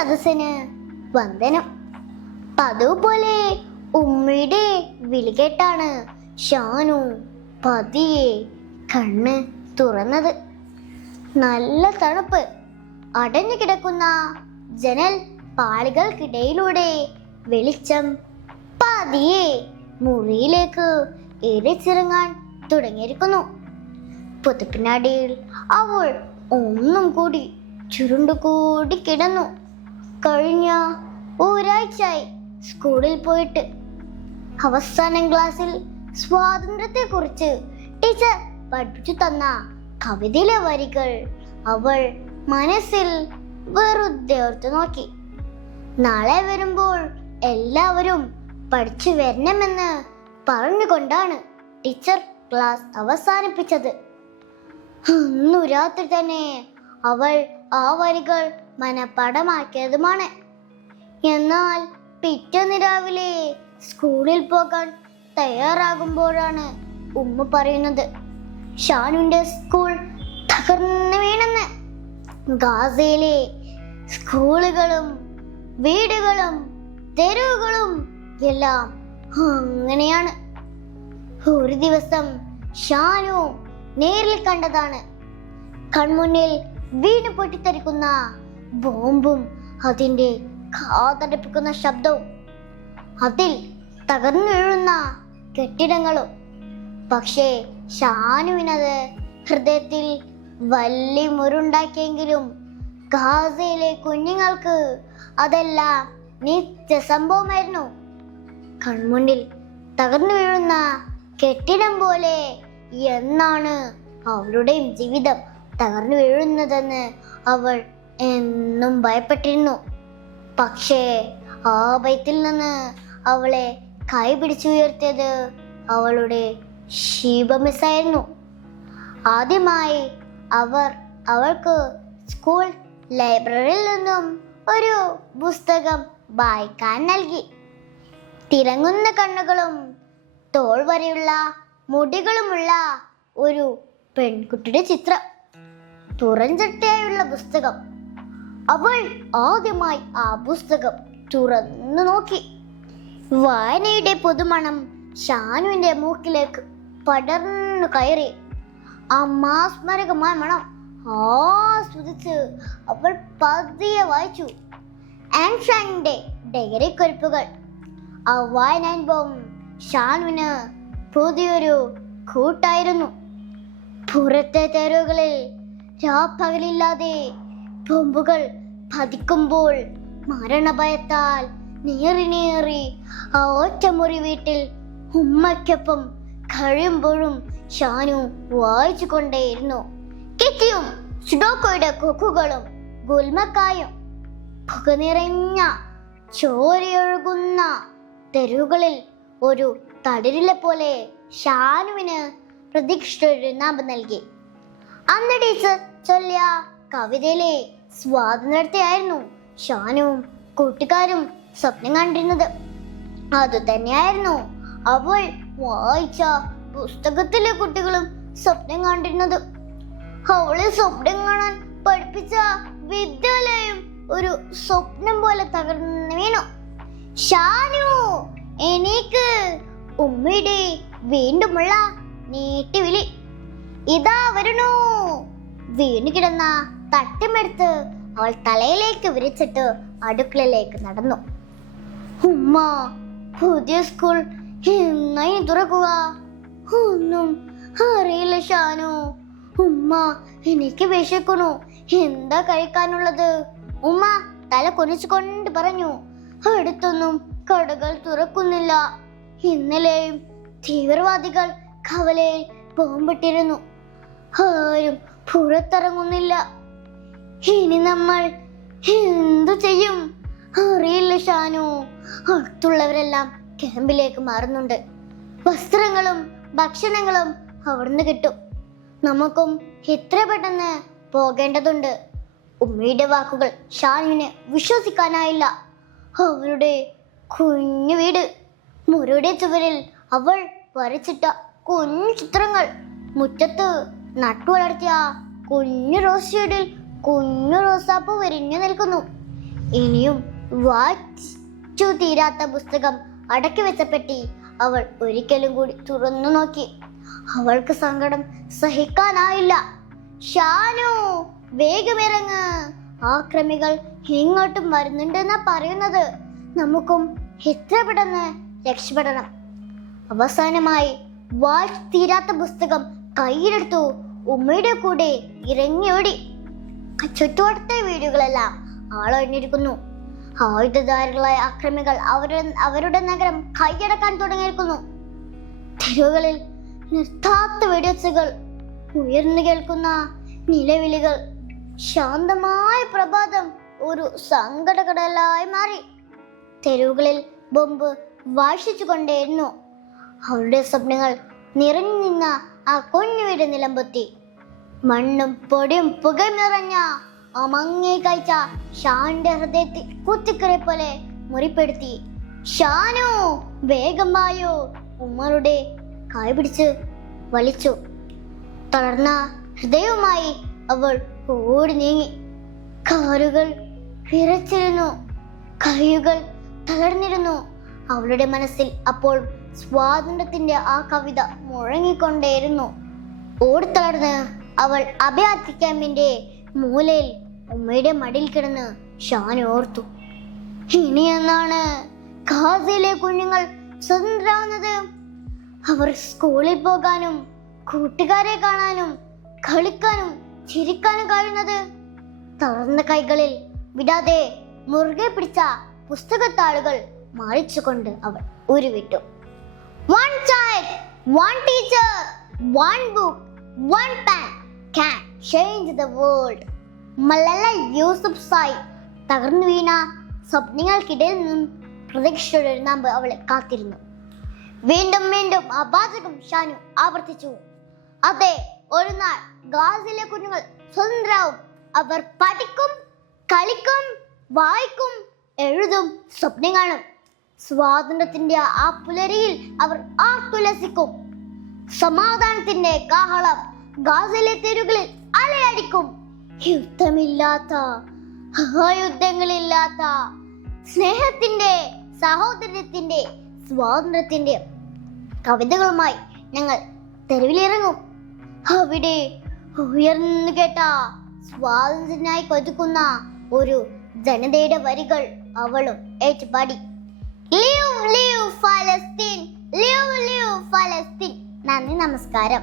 സദസ്സിന് വന്ദനം. പതിവ് പോലെ ഉമ്മയുടെ വിളികേട്ടാണ് ഷാനു പതിയെ കണ്ണ് തുറന്നത്. നല്ല തണുപ്പ്. അടഞ്ഞു കിടക്കുന്ന ജനൽ പാളികൾക്കിടയിലൂടെ വെളിച്ചം പതിയെ മുറിയിലേക്ക് ഇരച്ചിറങ്ങാൻ തുടങ്ങിയിരിക്കുന്നു. പുതുപ്പിനടിയിൽ അവൾ ഒന്നും കൂടി ചുരുണ്ടുകൂടി കിടന്നു. കഴിഞ്ഞ ഒരാഴ്ചയായി സ്കൂളിൽ പോയിട്ട്. അവസാനം ക്ലാസ്സിൽ സ്വാതന്ത്ര്യത്തെക്കുറിച്ച് ടീച്ചർ പഠിച്ചു തന്ന കവിതയിലെ വരികൾ അവൾ മനസ്സിൽ വെറുതെ ഓർത്തു നോക്കി. നാളെ വരുമ്പോൾ എല്ലാവരും പഠിച്ചു വരണമെന്ന് പറഞ്ഞുകൊണ്ടാണ് ടീച്ചർ ക്ലാസ് അവസാനിപ്പിച്ചത്. അന്നു രാത്രി തന്നെ അവൾ ആ വരികൾ മനപ്പാടമാക്കിയതുമാണ്. എന്നാൽ പിറ്റേന്ന് രാവിലെ സ്കൂളിൽ പോകാൻ തയ്യാറാകുമ്പോഴാണ് ഉമ്മ പറയുന്നത് ഷാനുന്റെ സ്കൂൾ തകർന്നു വീണെന്ന്. ഗാസയിലെ സ്കൂളുകളും വീടുകളും തെരുവുകളും എല്ലാം അങ്ങനെയാണ്. ഒരു ദിവസം ഷാനു നേരിൽ കണ്ടതാണ്. കൺമുന്നിൽ വീണ് പൊട്ടിത്തെറിക്കുന്ന ബോംബും അതിന്റെ കാതടപ്പിക്കുന്ന ശബ്ദവും അതിൽ തകർന്നു വീഴുന്ന കെട്ടിടങ്ങളും. പക്ഷേ ഷാനുവിനത് ഹൃദയത്തിൽ വലിയ മുരുണ്ടാക്കിയെങ്കിലും ഗാസയിലെ കുഞ്ഞുങ്ങൾക്ക് അതെല്ലാം നിത്യസംഭവമായിരുന്നു. കൺമുന്നിൽ തകർന്നു വീഴുന്ന കെട്ടിടം പോലെ എന്നാണ് അവളുടെയും ജീവിതം. തകർന്നു വീഴുന്നതെന്ന് അവൾ എന്നും ഭയപ്പെട്ടിരുന്നു. പക്ഷേ ആ ഭയത്തിൽ നിന്ന് അവളെ കൈ പിടിച്ചുയർത്തിയത് അവളുടെ ശീപമിസ്സായിരുന്നു ആദ്യമായി അവർ അവൾക്ക് സ്കൂൾ ലൈബ്രറിയിൽ നിന്നും ഒരു പുസ്തകം വായിക്കാൻ നൽകി. തിളങ്ങുന്ന കണ്ണുകളും തോൾ വരെയുള്ള മുടികളുമുള്ള ഒരു പെൺകുട്ടിയുടെ ചിത്രം. തുറഞ്ചട്ടയായുള്ള പുസ്തകം. അവൾ ആദ്യമായി ആ പുസ്തകം തുറന്നു നോക്കി. വായനയുടെ പുതുമണം ഷാനുവിന്റെ മൂക്കിലേക്ക് പടർന്നു കയറി. ആ മാസ്മരകമായ മണം ആസ്വദിച്ച് അവൾ പതിയെ വായിച്ചു. ആൻഷാനിന്റെ ഡയറി കുറിപ്പുകൾ ആ വായനാനുഭവം ഷാനുവിന് പുതിയൊരു കൂട്ടായിരുന്നു. പുറത്തെ തെരുവുകളിൽ രാപ്പകലില്ലാതെ ബോംബുകൾ പതിക്കുമ്പോൾ മരണഭയത്താൽ നേറിനേറി നേറി ആ ഒറ്റമുറി വീട്ടിൽ ഉമ്മയ്ക്കൊപ്പം കഴിയുമ്പോഴും ഷാനു വായിച്ചു കൊണ്ടേയിരുന്നു കിറ്റിയും സുഡോക്കോയുടെ കൊക്കുകളും ഗുൽമക്കായും പുക നിറഞ്ഞ ചോരയൊഴുകുന്ന തെരുവുകളിൽ ഒരു തടിരിലെ പോലെ ഷാനുവിന് പ്രതീക്ഷിച്ചൊരു നാമ്പ് നൽകി. അന്ന് ടീച്ചർ ചൊല്ലിയ കവിതയിലെ സ്വാതന്ത്ര്യത്തെയായിരുന്നു ഷാനുവും കൂട്ടുകാരും സ്വപ്നം കണ്ടിരുന്നത്. അത് തന്നെയായിരുന്നു അവൾ വായിച്ച പുസ്തകത്തിലെ കുട്ടികളും സ്വപ്നം കണ്ടിരുന്നത്. അവളെ സ്വപ്നം കാണാൻ പഠിപ്പിച്ച വിദ്യാലയം ഒരു സ്വപ്നം പോലെ തകർന്നു വീണു. ഷാനു എനിക്ക് ഉമ്മയുടെ വീണ്ടുമുള്ള നീട്ടിവിളി ഇതാ വരണു വീണു കിടന്ന തട്ടുമെടുത്ത് അവൾ തലയിലേക്ക് വിരിച്ചിട്ട് അടുക്കളയിലേക്ക് നടന്നു. ഉമ്മ പുതിയ സ്കൂൾ എന്നായി തുറക്കുക. ഒന്നും അറിയില്ല ഷാനു. ഉമ്മ എനിക്ക് വിശക്കണു എന്താ കഴിക്കാനുള്ളത്? ഉമ്മ തല കുനിച്ചുകൊണ്ട് പറഞ്ഞു അടുത്തൊന്നും കടകൾ തുറക്കുന്നില്ല. ഇന്നലെയും തീവ്രവാദികൾ കവലയിൽ ബോംബിട്ടിരുന്നു. ആരും പുറത്തിറങ്ങുന്നില്ല. ഇനി നമ്മൾ എന്തു ചെയ്യും? അറിയില്ല ഷാനു. അടുത്തുള്ളവരെല്ലാം ക്യാമ്പിലേക്ക് മാറുന്നുണ്ട്. വസ്ത്രങ്ങളും ഭക്ഷണങ്ങളും അവിടുന്ന് കിട്ടും. നമുക്കും എത്ര പെട്ടെന്ന് പോകേണ്ടതുണ്ട്. ഉമ്മയുടെ വാക്കുകൾ ഷാനുവിന് വിശ്വസിക്കാനായില്ല. അവരുടെ കുഞ്ഞു വീട്. മുറിയുടെ ചുവരിൽ അവൾ വരച്ചിട്ട കുഞ്ഞു ചിത്രങ്ങൾ മുറ്റത്ത് നട്ടു വളർത്തിയ കുഞ്ഞു റോസ് ഷെയ്ഡിൽ കുഞ്ഞു റോസാപ്പൂ വിരിഞ്ഞു നിൽക്കുന്നു. ഇനിയും വായിച്ചു തീരാത്ത പുസ്തകം അടക്കി വെച്ച പെട്ടി അവൾ ഒരിക്കലും കൂടി തുറന്നു നോക്കി. അവൾക്ക് സങ്കടം സഹിക്കാനായില്ല. ഷാനു വേഗമിറങ്ങ് ആക്രമികൾ ഇങ്ങോട്ടും വരുന്നുണ്ടെന്നാ പറയുന്നത്. നമുക്കും എത്ര പെട്ടെന്ന് രക്ഷപ്പെടണം. അവസാനമായി വായിച്ചു തീരാത്ത പുസ്തകം കയ്യിലെടുത്തു. ഉമ്മയുടെ കൂടെ ഇറങ്ങിയോടി ചുറ്റുവട്ടത്തെ വീടുകളെല്ലാം ആളൊഴിഞ്ഞിരിക്കുന്നു ആയുധധാരികളായ ആക്രമികൾ അവരുടെ അവരുടെ നഗരം കൈയടക്കാൻ തുടങ്ങിയിരിക്കുന്നു. തെരുവുകളിൽ നിർത്താത്ത വെടിവെച്ചുകൾ ഉയർന്നു കേൾക്കുന്ന നിലവിളികൾ ശാന്തമായ പ്രഭാതം ഒരു സങ്കടകടലായി മാറി. തെരുവുകളിൽ ബോംബ് വാഷിച്ചുകൊണ്ടേയിരുന്നു അവരുടെ സ്വപ്നങ്ങൾ നിറഞ്ഞു നിന്ന ആ കുഞ്ഞുവീട് നിലംപൊത്തി. മണ്ണും പൊടിയും പുക നിറഞ്ഞ ആ മങ്ങി കഴിച്ച ഷാന്റെ ഹൃദയത്തിൽ കുത്തിക്കറി പോലെ മുറിപ്പെടുത്തി. ഷാനു വേഗം വായോ ഉമ്മറുടെ കായ് പിടിച്ച് വലിച്ചു. തളർന്ന ഹൃദയവുമായി അവൾ ഓടി നീങ്ങി. കാലുകൾ വിറച്ചിരുന്നു. കൈകൾ തളർന്നിരുന്നു. അവളുടെ മനസ്സിൽ അപ്പോൾ സ്വാതന്ത്ര്യത്തിന്റെ ആ കവിത മുഴങ്ങിക്കൊണ്ടേയിരുന്നു. ഓടിത്തളർന്ന് അവൾ അഭയാർത്ഥി ക്യാമ്പിന്റെ മൂലയിൽ ഉമ്മയുടെ മടിയിൽ കിടന്ന് ഷാൻ ഓർത്തു. ഇനി എന്നാണ്? കുഞ്ഞുങ്ങൾ സ്വതന്ത്രമാവുന്നത് അവർ സ്കൂളിൽ പോകാനും കൂട്ടുകാരെ കാണാനും കളിക്കാനും ചിരിക്കാനും കഴിയുന്നത്. തളർന്ന കൈകളിൽ വിടാതെ മുറുകെ പിടിച്ച പുസ്തകത്താളുകൾ മാറിച്ചുകൊണ്ട് അവൾ ഉരുവിട്ടു. One child, one teacher, one book, one pen can change the world. Malala Yousafzai തകർന്നു വീണ സ്വപ്നങ്ങൾക്കിടയിൽ നിന്നും പ്രതീക്ഷയുടെ ഒരു നാമ്പ് അവളെ കാത്തിരുന്നു. വീണ്ടും വീണ്ടും ആ വാചകം ഷാനു ആവർത്തിച്ചു. അതെ ഒരു നാൾ ഗാസിലെ കുഞ്ഞുങ്ങൾ സ്വതന്ത്രവും അവർ പഠിക്കും കളിക്കും വായിക്കും എഴുതും സ്വപ്നം കാണും. സ്വാതന്ത്ര്യത്തിന്റെ ആ പുലരിയിൽ അവർ ആർത്തുലസിക്കും. സമാധാനത്തിന്റെ കാഹളം ഗാസിലെ തെരുവുകളിൽ അലയടിക്കും. യുദ്ധമില്ലാത്ത യുദ്ധങ്ങളില്ലാത്ത സ്നേഹത്തിന്റെ സഹോദര്യത്തിന്റെ സ്വാതന്ത്ര്യത്തിന്റെ കവിതകളുമായി ഞങ്ങൾ തെരുവിലിറങ്ങും. അവിടെ ഉയർന്നു കേട്ട സ്വാതന്ത്ര്യത്തിനായി കൊതുക്കുന്ന ഒരു ജനതയുടെ വരികൾ അവളും ഏറ്റുപാടി. ലിവ് ലിവ് ഫലസ്തീൻ. ലിവ് ലിവ് ഫലസ്തീൻ. നന്ദി നമസ്കാരം.